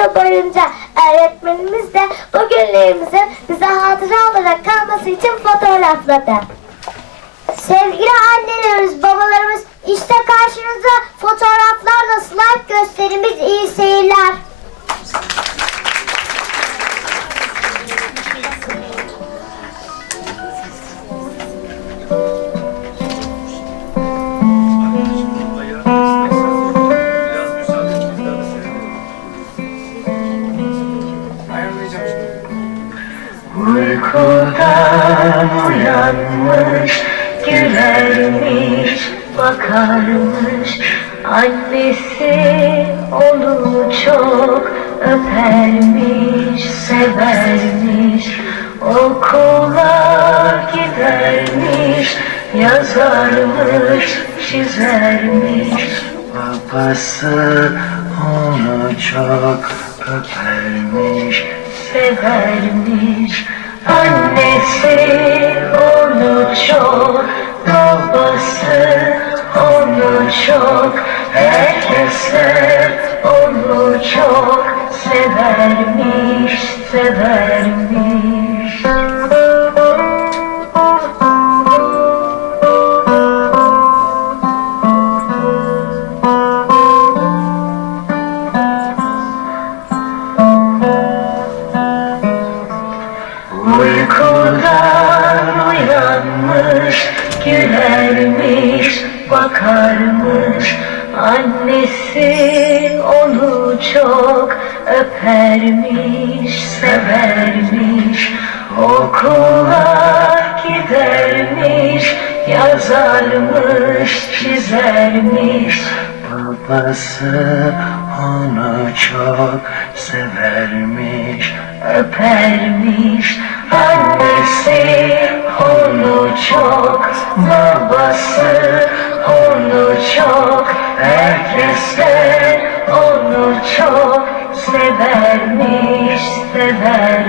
yıl boyunca. Öğretmenimiz de bu günlerimizin bize hatıra olarak kalması için fotoğrafladı. Sevgili annelerimiz, babalarımız işte karşınızda fotoğraflarla slide öpermiş, severmiş. Okula gidermiş, yazarmış, çizermiş. Babası onu çok öpermiş, severmiş. Annesi onu çok, babası onu çok, herkesler onu çok severmiş, severmiş. Okula gidermiş, yazarmış, çizermiş. Babası onu çok severmiş, öpermiş. Annesi onu çok, babası onu çok, herkesler onu çok severmiş, severmiş.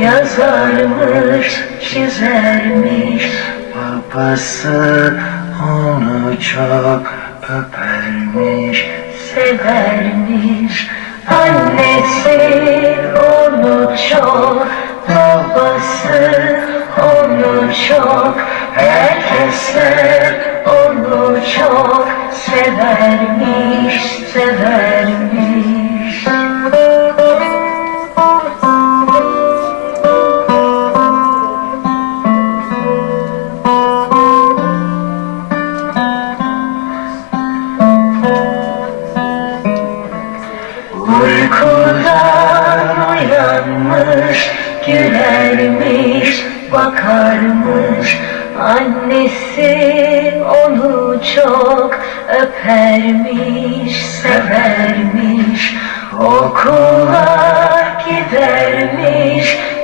Yazarmış, çizermiş. Babası onu çok öpermiş, severmiş. Annesi onu çok, babası onu çok, herkesler onu çok severmiş, severmiş.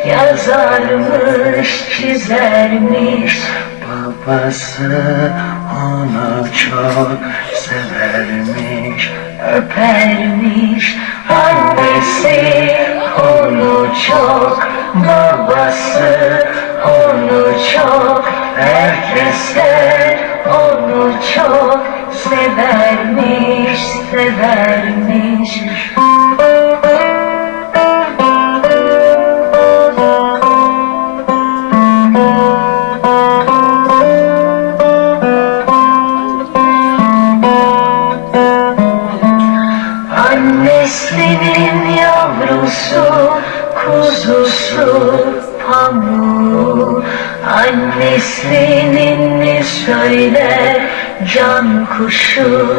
Yazarmış, çizermiş. Babası onu çok severmiş, öpermiş. Annesi onu çok, babası onu çok, herkesler onu çok severmiş Annesinin 不是。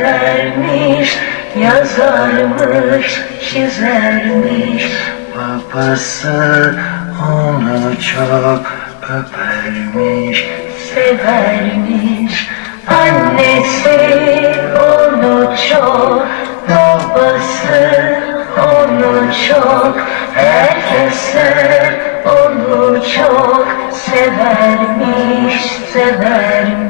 Gidermiş yazarmış çizermiş. Babası onu çok öpermiş severmiş. Annesi onu çok Babası onu çok. Herkesler onu çok Severmiş, severmiş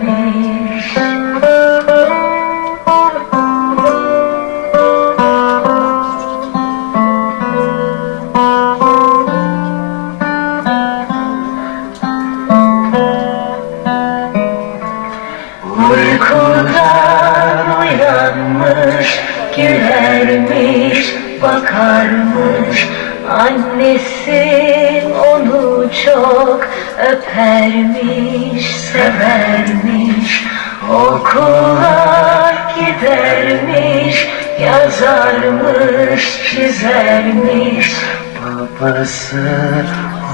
çizermiş Babası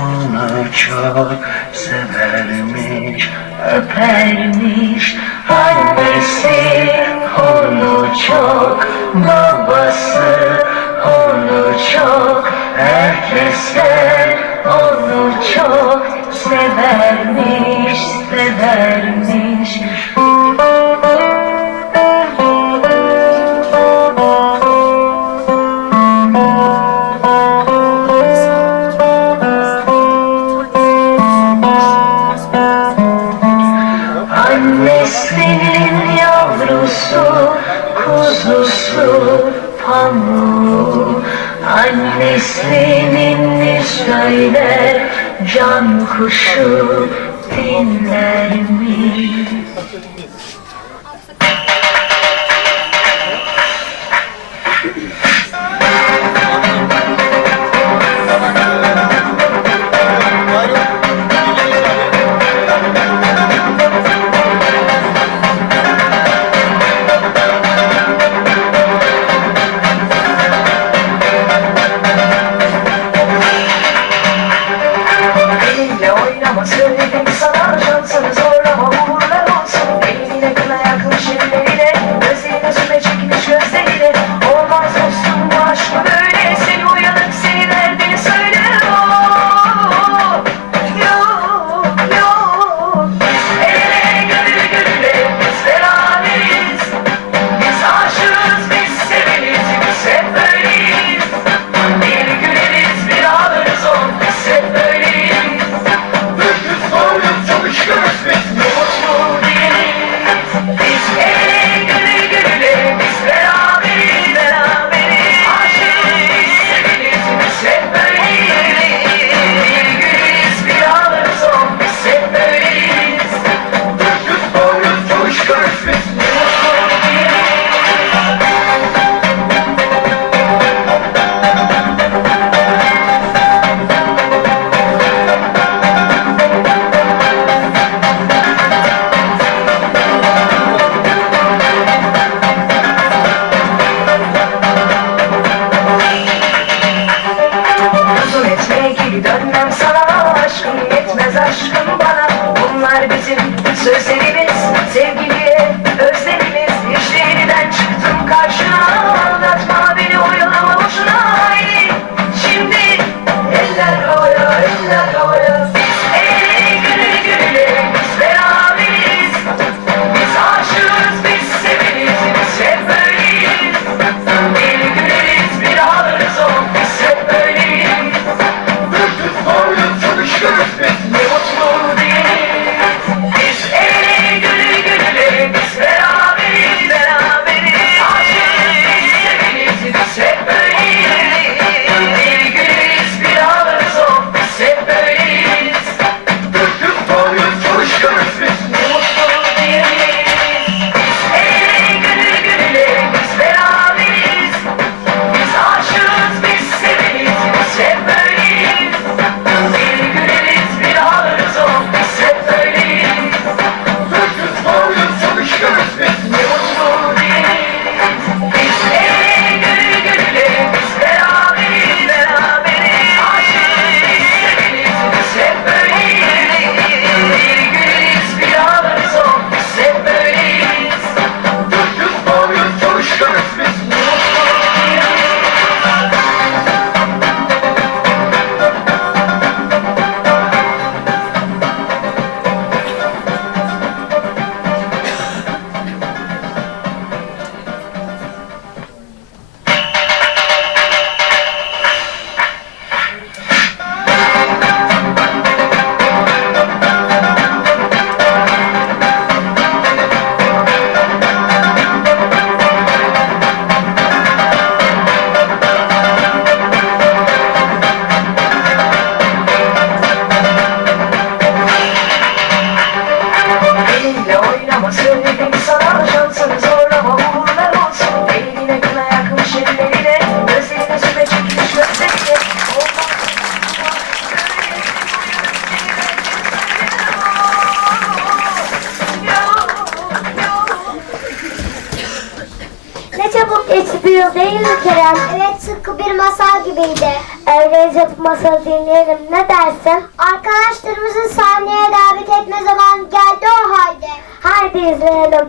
onu çok severmiş, öpermiş. Annesi onu çok, babası onu çok. Herkesler onu çok severmiş, severmiş 不舍 değil mi Kerem? Evet sıkı bir masal gibiydi. Öyleyse bu masalı dinleyelim. Ne dersin? Arkadaşlarımızın sahneye davet etme zamanı geldi o halde. Haydi izleyelim.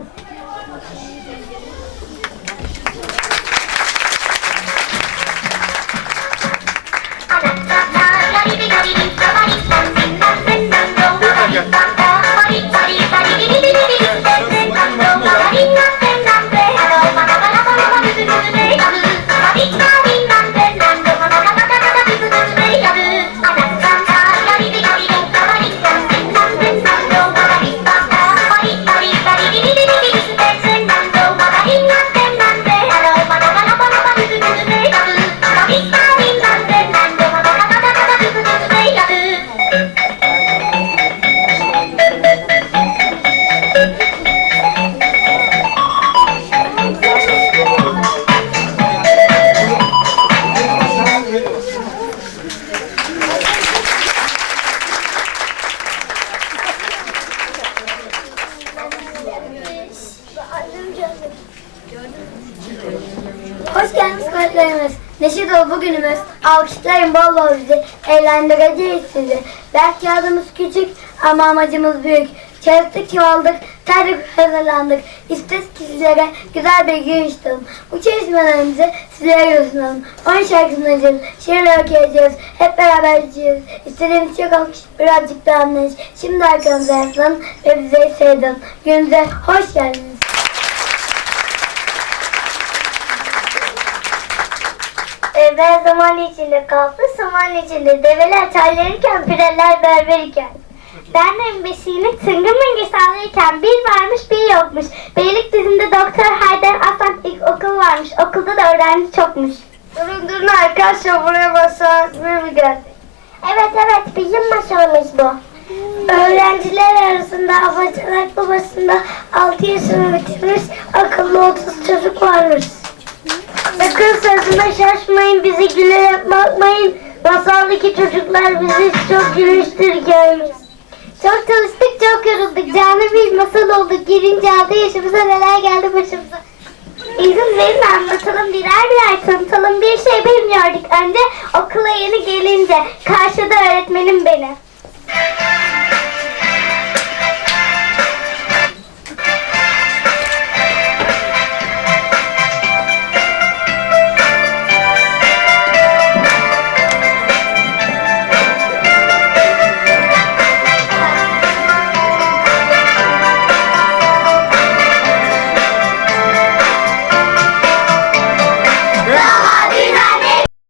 Bizi. Eğlendireceğiz sizi. Belki adımız küçük ama amacımız büyük. Çalıştık çoğaldık, terlik hazırlandık. İsteriz ki sizlere güzel bir giriş sunalım. Bu çalışmalarımızı sizlere sunalım. Onun şarkısını açacağız, şiirler okuyacağız. Hep beraber içeceğiz. İstediğiniz çok alkış, birazcık daha anlayış. Şimdi arkanıza yaslanın ve bize seyredin. Gününüze hoş geldiniz. Evvel zaman içinde kalktı, zaman içinde develer çaylarırken, pireler berberirken. Ben embesiyle tıngır mıngır sallarken bir varmış bir yokmuş. Beylikdüzü'nde Doktor Haydar Aslan ilk okul varmış. Okulda da öğrenci çokmuş. Durun durun arkadaşlar buraya masal mi geldi? Evet evet bizim masalımız bu. Öğrenciler arasında Afacanak babasında 6 yaşını bitirmiş akıllı 30 çocuk varmış. Sakın sözüme şaşmayın, bizi gülerek bakmayın. Masaldaki çocuklar bizi çok gülüştürüyormuş. Çok çalıştık, çok yorulduk. Canlı bir masal olduk. Girince aldı yaşımıza neler geldi başımıza. İzin verin anlatalım birer birer tanıtalım. Bir şey bilmiyorduk önce okula yeni gelince. Karşıda öğretmenim beni.